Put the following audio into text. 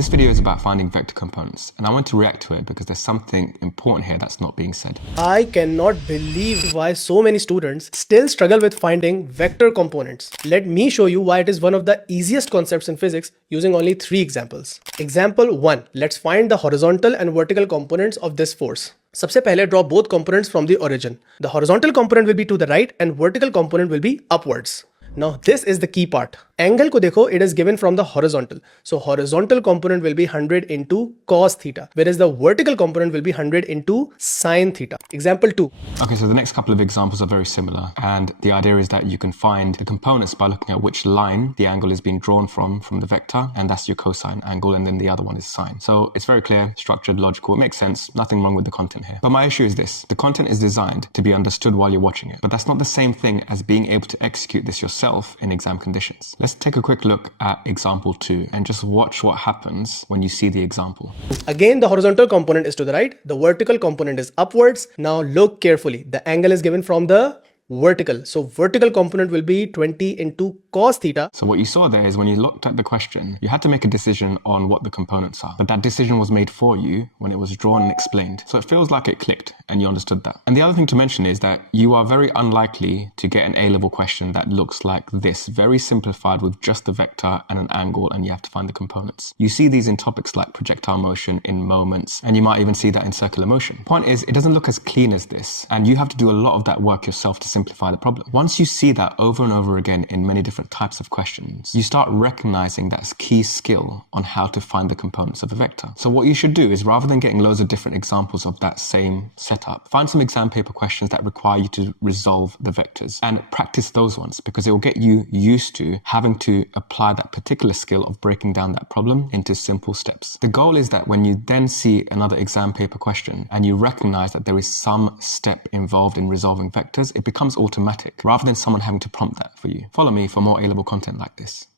This video is about finding vector components, and I want to react to it because there's something important here that's not being said. I cannot believe why so many students still struggle with finding vector components. Let me show you why it is one of the easiest concepts in physics using only 3 examples. Example 1. Let's find the horizontal and vertical components of this force. सबसे पहले draw both components from the origin. The horizontal component will be to the right and vertical component will be upwards. Now this is the key part. Angle को देखो, it is given from the horizontal. So horizontal component will be 100 into cos theta, whereas the vertical component will be 100 into sin theta. Example 2. Okay, so the next couple of examples are very similar, and the idea is that you can find the components by looking at which line the angle is being drawn from the vector, and that's your cosine angle, and then the other one is sine. So it's very clear, structured, logical, it makes sense, nothing wrong with the content here. But my issue is this: the content is designed to be understood while you're watching it, but that's not the same thing as being able to execute this yourself in exam conditions. Let's take a quick look at example 2 and just watch what happens when you see the example. Again, the horizontal component is to the right, the vertical component is upwards. Now look carefully, the angle is given from the vertical. So vertical component will be 20 into cos theta. So what you saw there is when you looked at the question, you had to make a decision on what the components are, but that decision was made for you when it was drawn and explained. So it feels like it clicked and you understood that. And the other thing to mention is that you are very unlikely to get an A-level question that looks like this, very simplified with just the vector and an angle, and you have to find the components. You see these in topics like projectile motion, in moments, and you might even see that in circular motion. Point is, it doesn't look as clean as this, and you have to do a lot of that work yourself to simplify the problem. Once you see that over and over again in many different types of questions, you start recognizing that key skill on how to find the components of a vector. So what you should do is, rather than getting loads of different examples of that same setup, find some exam paper questions that require you to resolve the vectors and practice those ones, because it will get you used to having to apply that particular skill of breaking down that problem into simple steps. The goal is that when you then see another exam paper question and you recognize that there is some step involved in resolving vectors, it becomes automatic rather than someone having to prompt that for you. Follow me for more A-level content like this.